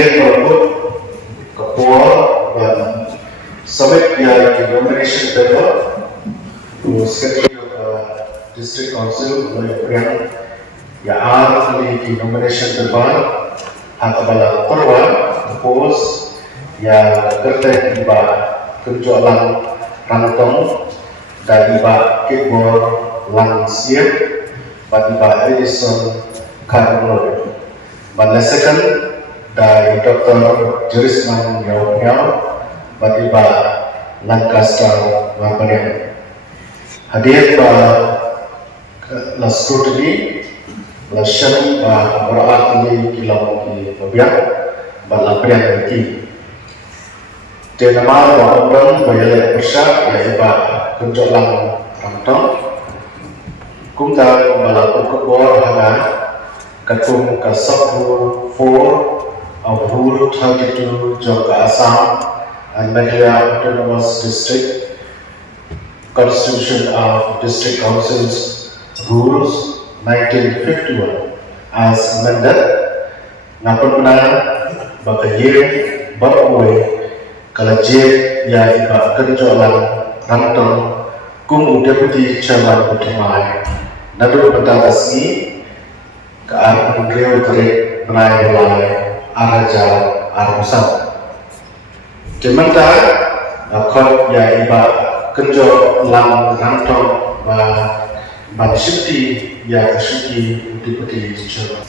hadir merebut ketua dan summit yang nomination paper to Secretary of District Council yang di nomination paper adalah perwan propose yang kerja iba kerjaan rantong dan iba keyboard langsir dan iba Edison Carlo. Balasakan dari Dr. Jurisman Yau Batiba Lancaster Wabarian. Hadir la scrutiny la syam berat ini kilau di babiak balaprian lagi. Tema orang bayar persyak ya iba kunjolang rantong. Kumta balapur kebor haga Katung Kasabur 4 of Rule 32 Joka Assam and Meghalaya Autonomous District Constitution of District Councils Rules 1951 as amended ngapun bakayir baruwe kalajir ya iba kerjolan rantong kum deputy chairman utamai nadu pentasni ke arah Rio Terik menaik mulai araja arusan. Sementara kot ya iba kerja lang rantong ban shifti ya shifti deputy chairman.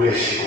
Wish